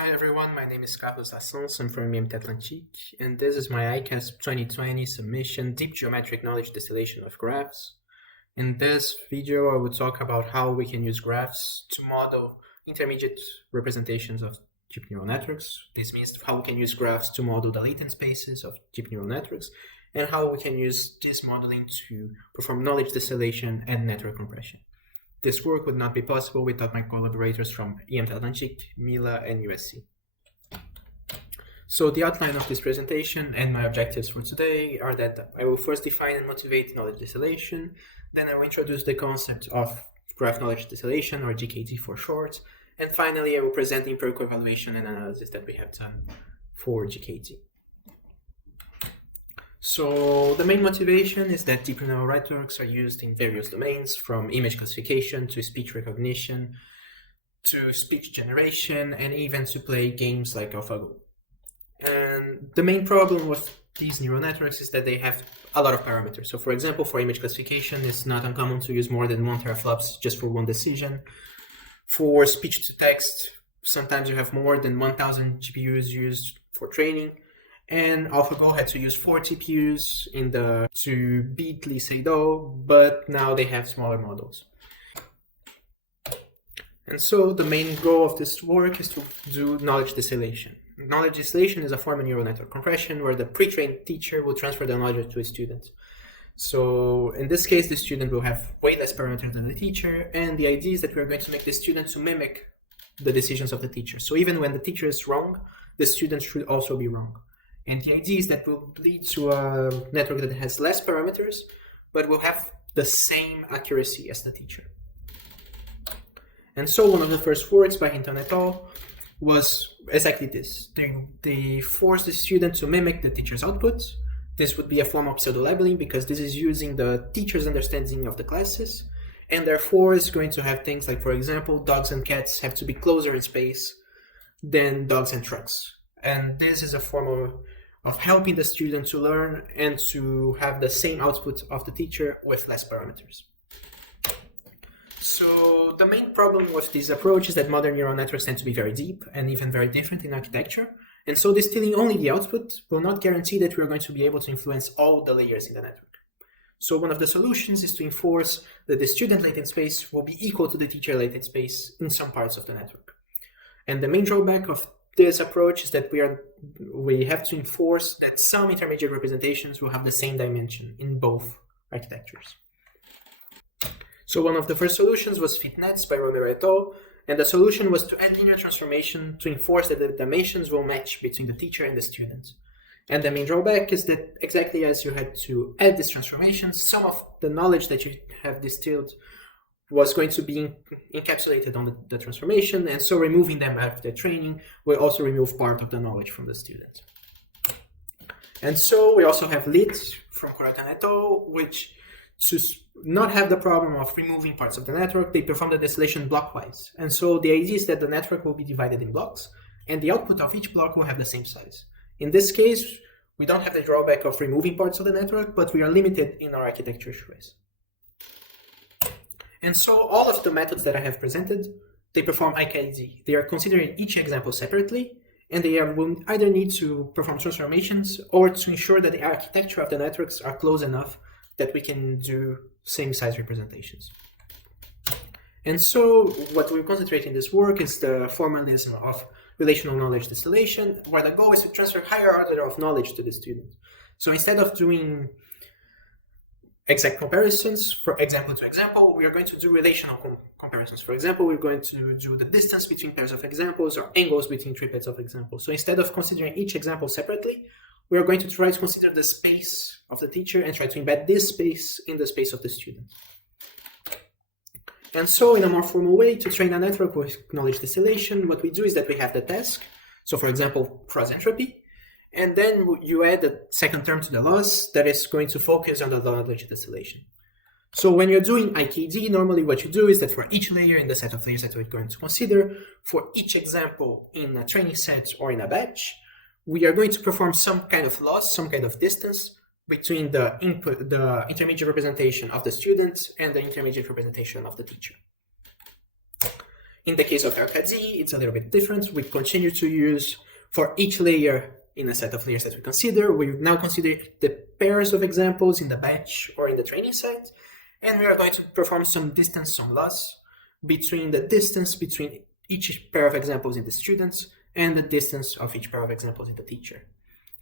Hi everyone, my name is Lassance. I'm from Myriam, and this is my ICASSP 2020 submission, Deep Geometric Knowledge Distillation of Graphs. In this video, I will talk about how we can use graphs to model intermediate representations of deep neural networks. This means how we can use graphs to model the latent spaces of deep neural networks, and how we can use this modeling to perform knowledge distillation and network compression. This work would not be possible without my collaborators from Untitled, Mila, and USC. So the outline of this presentation and my objectives for today are that I will first define and motivate knowledge distillation, then I will introduce the concept of graph knowledge distillation, or GKD for short, and finally I will present the empirical evaluation and analysis that we have done for GKD. So the main motivation is that deep neural networks are used in various domains, from image classification to speech recognition to speech generation, and even to play games like AlphaGo. And the main problem with these neural networks is that they have a lot of parameters. So for example, for image classification, it's not uncommon to use more than 1 teraflops just for one decision. For speech to text, sometimes you have more than 1,000 GPUs used for training. And AlphaGo had to use 4 TPUs to beat Lee Sedol, but now they have smaller models. And so the main goal of this work is to do knowledge distillation. Knowledge distillation is a form of neural network compression where the pre-trained teacher will transfer the knowledge to a student. So in this case, the student will have way less parameters than the teacher, and the idea is that we're going to make the student to mimic the decisions of the teacher. So even when the teacher is wrong, the student should also be wrong. And the idea is that will lead to a network that has less parameters, but will have the same accuracy as the teacher. And so one of the first works by Hinton et al. Was exactly this. They force the student to mimic the teacher's output. This would be a form of pseudo-labeling because this is using the teacher's understanding of the classes, and therefore it's going to have things like, for example, dogs and cats have to be closer in space than dogs and trucks. And this is a form of helping the student to learn and to have the same output of the teacher with less parameters. So the main problem with this approach is that modern neural networks tend to be very deep and even very different in architecture. And so distilling only the output will not guarantee that we're going to be able to influence all the layers in the network. So one of the solutions is to enforce that the student latent space will be equal to the teacher latent space in some parts of the network. And the main drawback of this approach is that we have to enforce that some intermediate representations will have the same dimension in both architectures. So one of the first solutions was FitNets by Romero et al. And the solution was to add linear transformation to enforce that the dimensions will match between the teacher and the student. And the main drawback is that exactly as you had to add these transformations, some of the knowledge that you have distilled was going to be encapsulated on the transformation, and so removing them after training will also remove part of the knowledge from the student. And so we also have LIT from Coratan et al., which to not have the problem of removing parts of the network, they perform the distillation blockwise. And so the idea is that the network will be divided in blocks, and the output of each block will have the same size. In this case, we don't have the drawback of removing parts of the network, but we are limited in our architecture choice. And so all of the methods that I have presented, they perform IKD. They are considering each example separately, and they will either need to perform transformations or to ensure that the architecture of the networks are close enough that we can do same size representations. And so what we concentrate in this work is the formalism of relational knowledge distillation, where the goal is to transfer higher order of knowledge to the student. So instead of doing exact comparisons, for example to example, we are going to do relational comparisons. For example, we're going to do the distance between pairs of examples or angles between triplets of examples. So instead of considering each example separately, we are going to try to consider the space of the teacher and try to embed this space in the space of the student. And so in a more formal way, to train a network with knowledge distillation, what we do is that we have the task. So for example, cross entropy. And then you add a second term to the loss that is going to focus on the knowledge distillation. So when you're doing IKD, normally what you do is that for each layer in the set of layers that we're going to consider, for each example in a training set or in a batch, we are going to perform some kind of loss, some kind of distance between the intermediate representation of the student and the intermediate representation of the teacher. In the case of ICASSP, it's a little bit different. We continue to use, for each layer in a set of layers that we consider, we now consider the pairs of examples in the batch or in the training set, and we are going to perform some distance sum loss between the distance between each pair of examples in the students and the distance of each pair of examples in the teacher.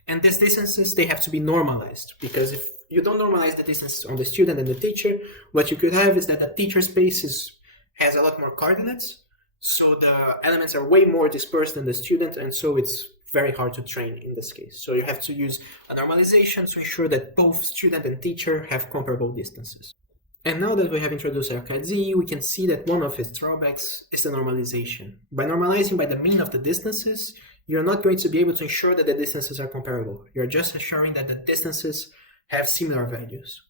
And these distances, they have to be normalized, because if you don't normalize the distance on the student and the teacher, what you could have is that the teacher space has a lot more coordinates, so the elements are way more dispersed than the student, and so it's very hard to train in this case. So you have to use a normalization to ensure that both student and teacher have comparable distances. And now that we have introduced ICASSP, we can see that one of its drawbacks is the normalization. By normalizing by the mean of the distances, you're not going to be able to ensure that the distances are comparable. You're just assuring that the distances have similar values.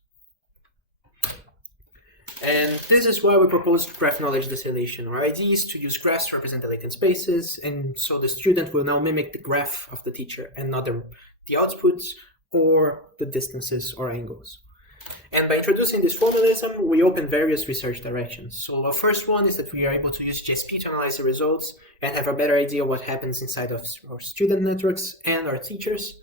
And this is why we propose graph knowledge distillation. Our idea is to use graphs to represent the latent spaces, and so the student will now mimic the graph of the teacher and not the outputs or the distances or angles. And by introducing this formalism, we open various research directions. So our first one is that we are able to use GSP to analyze the results and have a better idea what happens inside of our student networks and our teachers.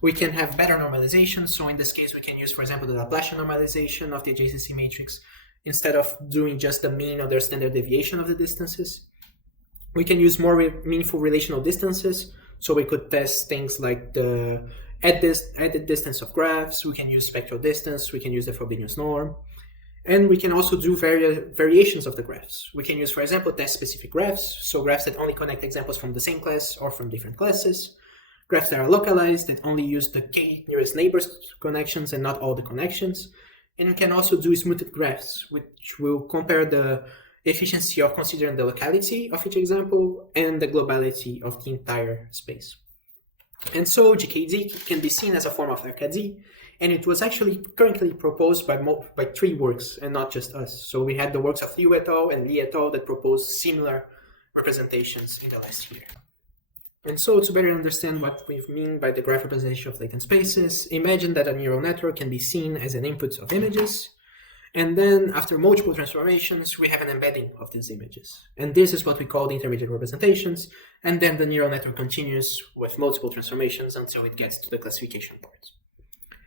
We can have better normalization. So in this case, we can use, for example, the Laplacian normalization of the adjacency matrix instead of doing just the mean or the standard deviation of the distances. We can use more meaningful relational distances. So we could test things like the added distance of graphs. We can use spectral distance. We can use the Frobenius norm. And we can also do variations of the graphs. We can use, for example, test-specific graphs. So graphs that only connect examples from the same class or from different classes. Graphs that are localized, that only use the k nearest neighbors connections and not all the connections. And we can also do smoothed graphs, which will compare the efficiency of considering the locality of each example and the globality of the entire space. And so GKD can be seen as a form of ICASSP, and it was actually currently proposed by 3 works and not just us. So we had the works of Liu et al. And Li et al. That proposed similar representations in the last year. And so to better understand what we mean by the graph representation of latent spaces, imagine that a neural network can be seen as an input of images, and then after multiple transformations, we have an embedding of these images. And this is what we call the intermediate representations, and then the neural network continues with multiple transformations until it gets to the classification part.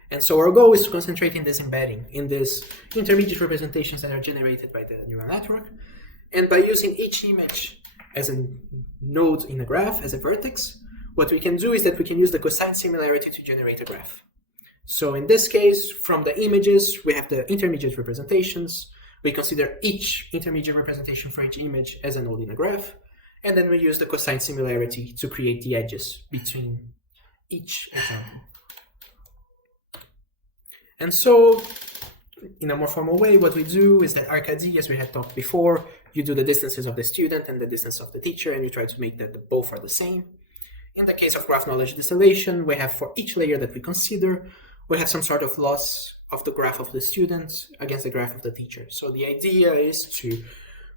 And so our goal is to concentrate in this embedding, in these intermediate representations that are generated by the neural network, and by using each image as a node in a graph, as a vertex, what we can do is that we can use the cosine similarity to generate a graph. So in this case, from the images, we have the intermediate representations. We consider each intermediate representation for each image as a node in a graph, and then we use the cosine similarity to create the edges between each example. And so, in a more formal way, what we do is that ICASSP, as we had talked before, you do the distances of the student and the distance of the teacher, and you try to make that both are the same. In the case of graph knowledge distillation, we have for each layer that we consider, we have some sort of loss of the graph of the student against the graph of the teacher. So the idea is to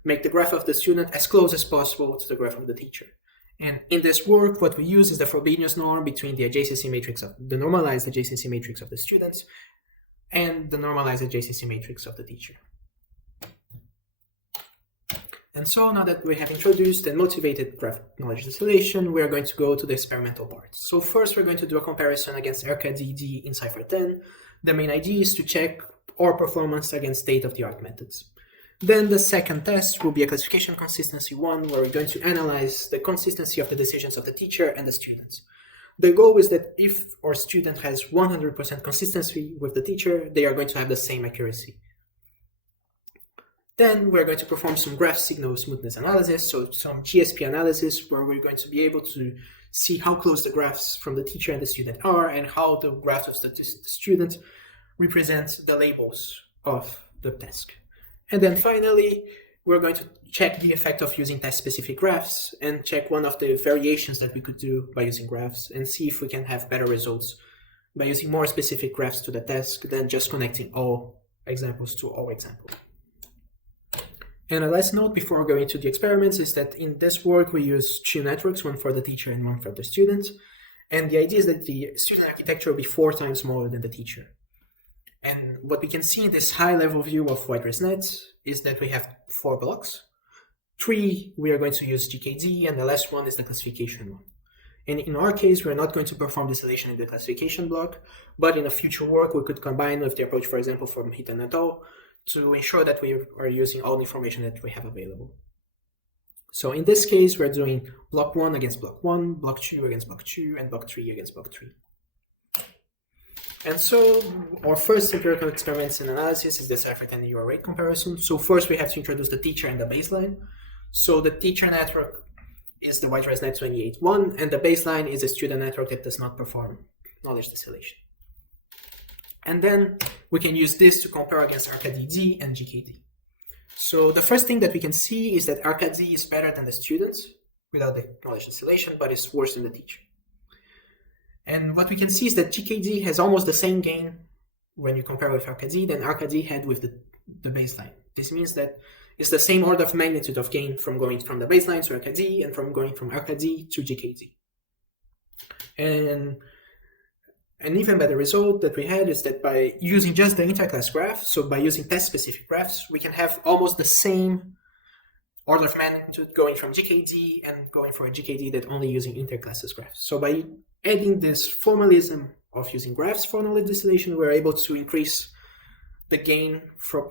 make the graph of the student as close as possible to the graph of the teacher. And in this work, what we use is the Frobenius norm between the adjacency matrix of the normalized adjacency matrix of the students and the normalized adjacency matrix of the teacher. And so now that we have introduced and motivated graph knowledge distillation, we are going to go to the experimental part. So first we're going to do a comparison against ICASSP in Cypher 10. The main idea is to check our performance against state-of-the-art methods. Then the second test will be a classification consistency one, where we're going to analyze the consistency of the decisions of the teacher and the students. The goal is that if our student has 100% consistency with the teacher, they are going to have the same accuracy. Then we're going to perform some graph signal smoothness analysis, so some GSP analysis, where we're going to be able to see how close the graphs from the teacher and the student are, and how the graphs of the student represent the labels of the task. And then finally, we're going to check the effect of using task-specific graphs and check one of the variations that we could do by using graphs and see if we can have better results by using more specific graphs to the task than just connecting all examples to all examples. And a last note before going to the experiments is that in this work we use 2 networks, one for the teacher and one for the student. And the idea is that the student architecture will be 4 times smaller than the teacher. And what we can see in this high-level view of wide ResNet is that we have 4 blocks. 3, we are going to use GKD, and the last one is the classification one. And in our case, we're not going to perform distillation in the classification block, but in a future work, we could combine with the approach, for example, from Hacene et al., to ensure that we are using all the information that we have available. So in this case, we're doing block 1 against block 1, block 2 against block 2, and block 3 against block 3. And so our first empirical experiments and analysis is the self-rate and error rate comparison. So first we have to introduce the teacher and the baseline. So the teacher network is the white-ResNet 28.1, and the baseline is a student network that does not perform knowledge distillation. And then we can use this to compare against ARCA-DD and GKD. So the first thing that we can see is that ARCA-D is better than the students without the knowledge distillation, but is worse than the teacher. And what we can see is that GKD has almost the same gain when you compare with ARCA-D than ARCA-D had with the baseline. This means that it's the same order of magnitude of gain from going from the baseline to ARCA-D and from going from ARCA-D to GKD. And an even better result that we had is that by using just the interclass graph, so by using test-specific graphs, we can have almost the same order of magnitude going from GKD and going for a GKD that only using interclasses graphs. So by adding this formalism of using graphs for knowledge distillation, we're able to increase the gain from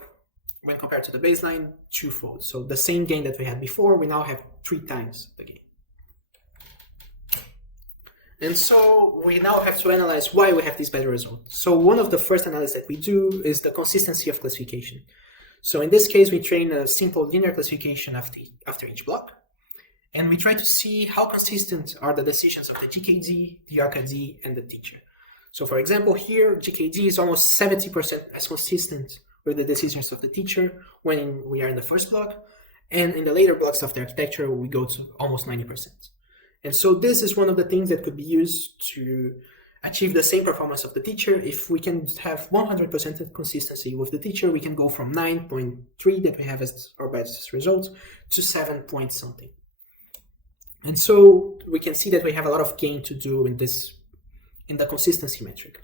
when compared to the baseline twofold. So the same gain that we had before, we now have 3 times the gain. And so we now have to analyze why we have this better result. So one of the first analyses that we do is the consistency of classification. So in this case, we train a simple linear classification after each block. And we try to see how consistent are the decisions of the GKD, the ARCA-D, and the teacher. So for example, here, GKD is almost 70% as consistent with the decisions of the teacher when we are in the first block. And in the later blocks of the architecture, we go to almost 90%. And so this is one of the things that could be used to achieve the same performance of the teacher. If we can have 100% consistency with the teacher, we can go from 9.3 that we have as our best result to 7 point something. And so we can see that we have a lot of gain to do in the consistency metric.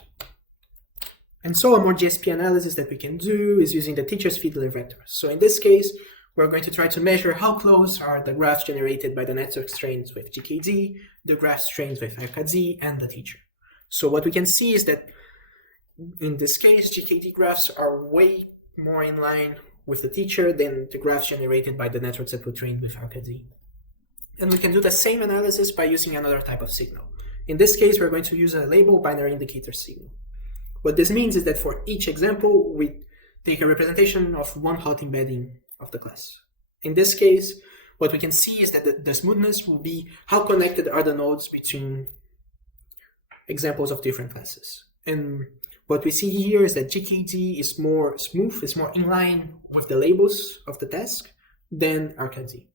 And so a more GSP analysis that we can do is using the teacher's fiddler vector. So in this case, we're going to try to measure how close are the graphs generated by the network strains with GKD, the graph strains with ARCA-D, and the teacher. So what we can see is that in this case, GKD graphs are way more in line with the teacher than the graphs generated by the networks that were trained with ARCA-D. And we can do the same analysis by using another type of signal. In this case, we're going to use a label binary indicator signal. What this means is that for each example, we take a representation of one hot embedding of the class. In this case, what we can see is that the smoothness will be how connected are the nodes between examples of different classes. And what we see here is that GKD is more smooth, is more in line with the labels of the task than ARCA-D.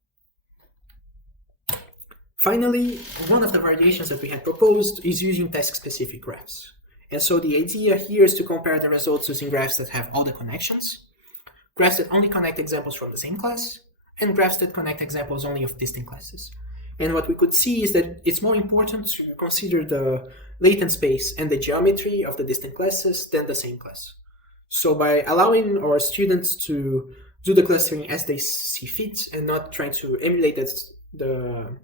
Finally, one of the variations that we had proposed is using task-specific graphs. And so the idea here is to compare the results using graphs that have all the connections, graphs that only connect examples from the same class, and graphs that connect examples only of distinct classes. And what we could see is that it's more important to consider the latent space and the geometry of the distinct classes than the same class. So by allowing our students to do the clustering as they see fit and not trying to emulate the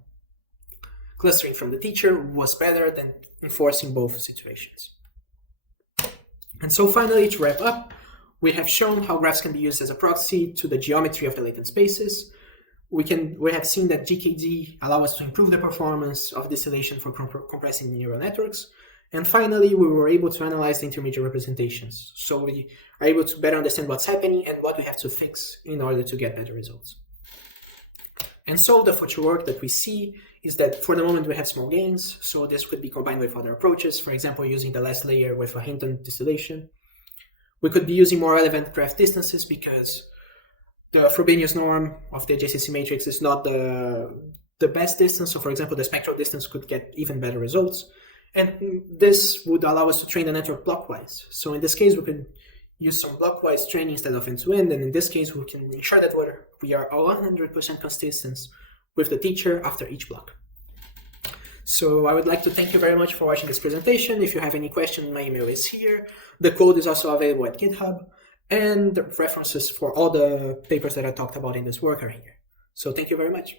clustering from the teacher was better than enforcing both situations. And so finally, to wrap up, we have shown how graphs can be used as a proxy to the geometry of the latent spaces. We have seen that GKD allows us to improve the performance of distillation for compressing neural networks. And finally, we were able to analyze the intermediate representations. So we are able to better understand what's happening and what we have to fix in order to get better results. And so the future work that we see is that for the moment we have small gains. So this could be combined with other approaches, for example, using the last layer with a Hinton distillation. We could be using more relevant graph distances because the Frobenius norm of the adjacency matrix is not the best distance. So for example, the spectral distance could get even better results. And this would allow us to train the network blockwise. So in this case, we could use some blockwise training instead of end-to-end. And in this case, we can ensure that we are 100% consistent with the teacher after each block. So I would like to thank you very much for watching this presentation. If you have any questions, my email is here. The code is also available at GitHub. And the references for all the papers that I talked about in this work are here. So thank you very much.